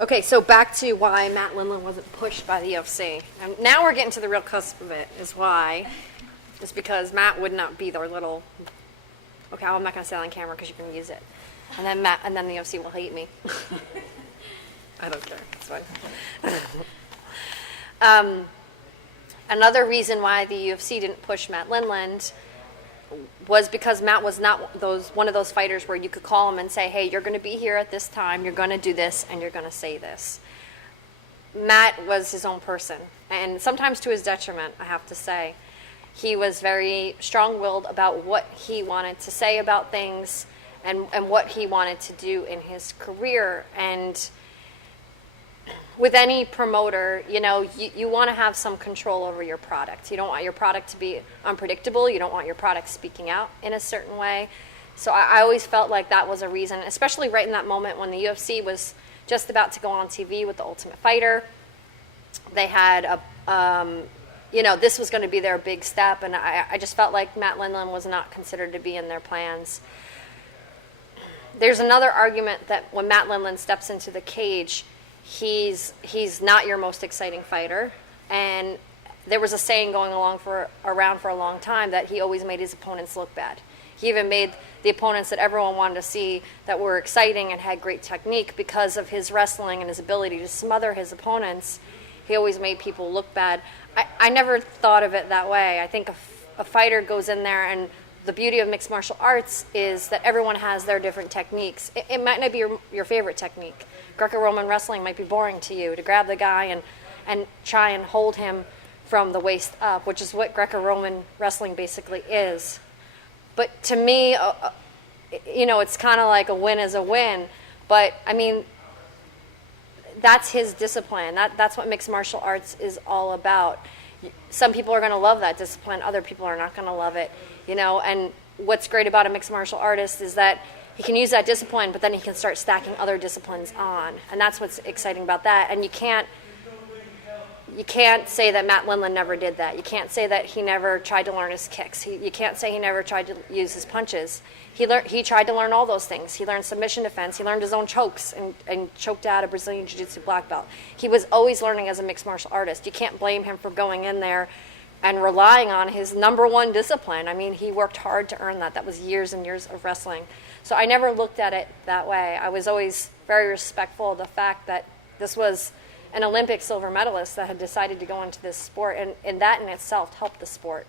Okay, so back to why Matt Lindland wasn't pushed by the UFC. And now we're getting to the real cusp of it, is why. It's because Matt would not be their little, okay, I'm not going to say it on camera because you can use it. And then the UFC will hate me. I don't care. It's fine. Another reason why the UFC didn't push Matt Lindland was because Matt was not one of those fighters where you could call him and say, hey, you're going to be here at this time, you're going to do this, and you're going to say this. Matt was his own person, and sometimes to his detriment, I have to say. He was very strong-willed about what he wanted to say about things and what he wanted to do in his career. And with any promoter, you want to have some control over your product. You don't want your product to be unpredictable. You don't want your product speaking out in a certain way. So I always felt like that was a reason, especially right in that moment when the UFC was just about to go on TV with The Ultimate Fighter. They had this was going to be their big step, and I just felt like Matt Lindland was not considered to be in their plans. There's another argument that when Matt Lindland steps into the cage, he's not your most exciting fighter, and there was a saying going around for a long time that he always made his opponents look bad. He even made the opponents that everyone wanted to see that were exciting and had great technique because of his wrestling and his ability to smother his opponents. He always made people look bad. I never thought of it that way. I think a fighter goes in there, and the beauty of mixed martial arts is that everyone has their different techniques. It might not be your favorite technique. Greco-Roman wrestling might be boring to you, to grab the guy and try and hold him from the waist up, which is what Greco-Roman wrestling basically is. But to me, it's kind of like a win is a win. But, I mean, that's his discipline. That's what mixed martial arts is all about. Some people are going to love that discipline. Other people are not going to love it. And what's great about a mixed martial artist is that he can use that discipline, but then he can start stacking other disciplines on. And that's what's exciting about that. And you can't say that Matt Lindland never did that. You can't say that he never tried to learn his kicks. You can't say he never tried to use his punches. He tried to learn all those things. He learned submission defense. He learned his own chokes and choked out a Brazilian Jiu-Jitsu black belt. He was always learning as a mixed martial artist. You can't blame him for going in there and relying on his number one discipline. I mean, he worked hard to earn that. That was years and years of wrestling. So I never looked at it that way. I was always very respectful of the fact that this was an Olympic silver medalist that had decided to go into this sport, and that in itself helped the sport.